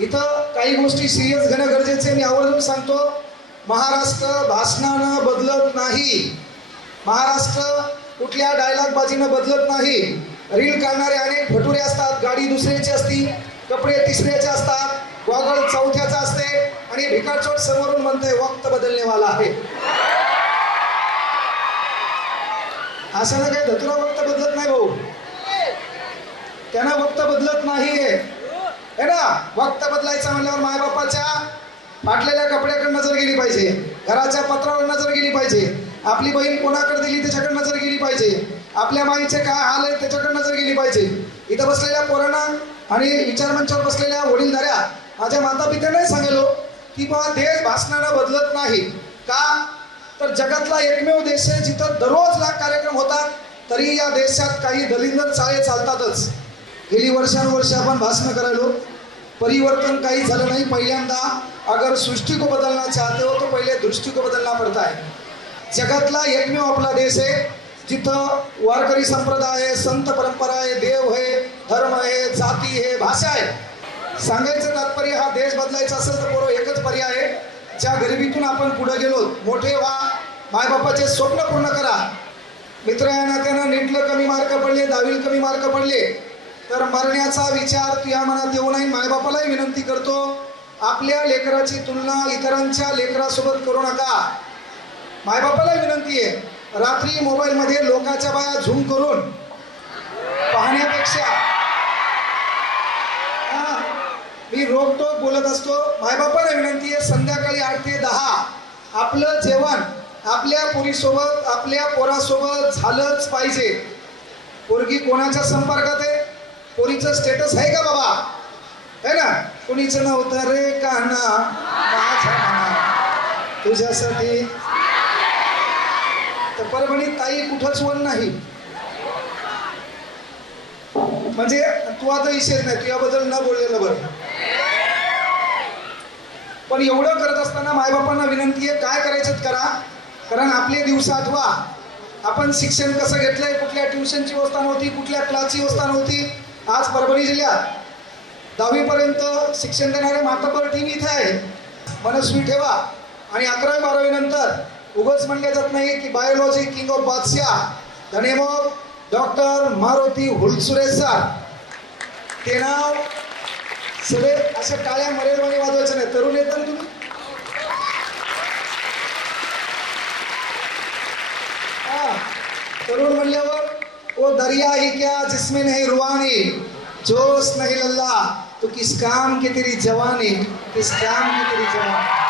इथं काही गोष्टी सिरियस घेणं गरजेचे मी आवर्जून सांगतो महाराष्ट्र भाषणानं बदलत नाही. महाराष्ट्र कुठल्या डायलॉगबाजीनं बदलत नाही. रील काढणारे अनेक भटुरे असतात गाडी दुसऱ्याची असती कपडे तिसऱ्याचे असतात गॉगल चौथ्याचा असते आणि भिकारचोट समोरून म्हणते वक्त बदलनेवाला आहे. अशानं काही धतुरा वक्त बदलत नाही भाऊ. त्यानं वक्त बदलत नाहीये. हे ना वक्त बदलायचं म्हणल्यावर मायबापाच्या फाटलेल्या कपड्याकडे नजर गेली पाहिजे. घराच्या पत्रावर नजर गेली पाहिजे. आपली बहीण कोणाकडे दिली त्याच्याकडे नजर गेली पाहिजे. आपल्या माईचे काय हाल आहेत त्याच्याकडे नजर गेली पाहिजे. इथं बसलेल्या पोरांना आणि विचारमंचावर बसलेल्या वडीलधाऱ्या माझ्या माता पित्याने सांगितलं की बा देश भाषणानं बदलत नाही. का? तर जगातला एकमेव देश आहे जिथं दररोज लाख कार्यक्रम होतात तरी या देशात काही दलिंदर चाळे चालतातच. गेली वर्षानुवर्ष आपण भाषण करायलो. परिवर्तन काही झालं नाही. पहिल्यांदा अगर सृष्टी को बदलना चाहते हो तो पहिले दृष्टी को बदलना पडता है जगातला एकमेव आपला देश आहे. जिथं वारकरी संप्रदाय आहे संत परंपरा आहे देव आहे धर्म आहे जाती आहे भाषा आहे. सांगायचं तात्पर्य हा देश बदलायचा असेल तर बरोबर एकच पर्याय आहे. ज्या गरिबीतून आपण पुढे गेलो मोठे व्हा मायबापाचे स्वप्न पूर्ण करा. मित्र या नात्यानं कमी मार्क पडले दहावीला कमी मार्क पडले. तर मरण्याचा विचार तुझ्या मनात येऊ नये. मायबापालाही विनंती करतो आपल्या लेकराची तुलना इतरांच्या लेकरासोबत करू नका. मायबापालाही विनंती आहे रात्री मोबाईलमध्ये लोकांच्या बाया झूम करून पाहण्यापेक्षा. हा, मी रोकटोक बोलत असतो. मायबापाला विनंती आहे संध्याकाळी आठ ते दहा आपलं जेवण आपल्या पोरीसोबत आपल्या पोरासोबत झालंच पाहिजे. पोरगी कोणाच्या संपर्कात आहे? पोरीचं स्टेटस आहे का बाबा? है ना? कुणीचं नव्हतं रे काना माझा तुझ्यासाठी. तर परभणीत ताई कुठंच वन नाही. म्हणजे तू आता इशेच नाही तुझ्याबद्दल न बोललेलं बरं. पण एवढं करत असताना मायबापांना विनंती आहे काय करायचं करा? कारण आपले दिवस आठवा. आपण शिक्षण कसं घेतलंय कुठल्या ट्युशनची व्यवस्था नव्हती कुठल्या क्लासची व्यवस्था नव्हती? आज परभणी जिल्ह्यात दहावीपर्यंत शिक्षण देणारे मातबर टीम इथे आहे. मनस्वी ठेवा. आणि अकरावी बारावी नंतर उगच म्हणले जात नाही की बायोलॉजी किंग ऑफ बादशाह. The name of doctor Maruti Hulsure sir ते नाव सगळे अशा टाळ्या मरेलवाणी वाजवायचं नाही. तरुण येत ना तुम्ही? हा, तरुण म्हणल्यावर वो दरिया ही क्या जिसमें नहीं रुआनी जोश नहीं लल्ला तो किस काम की तेरी जवानी? किस काम की तेरी जवानी?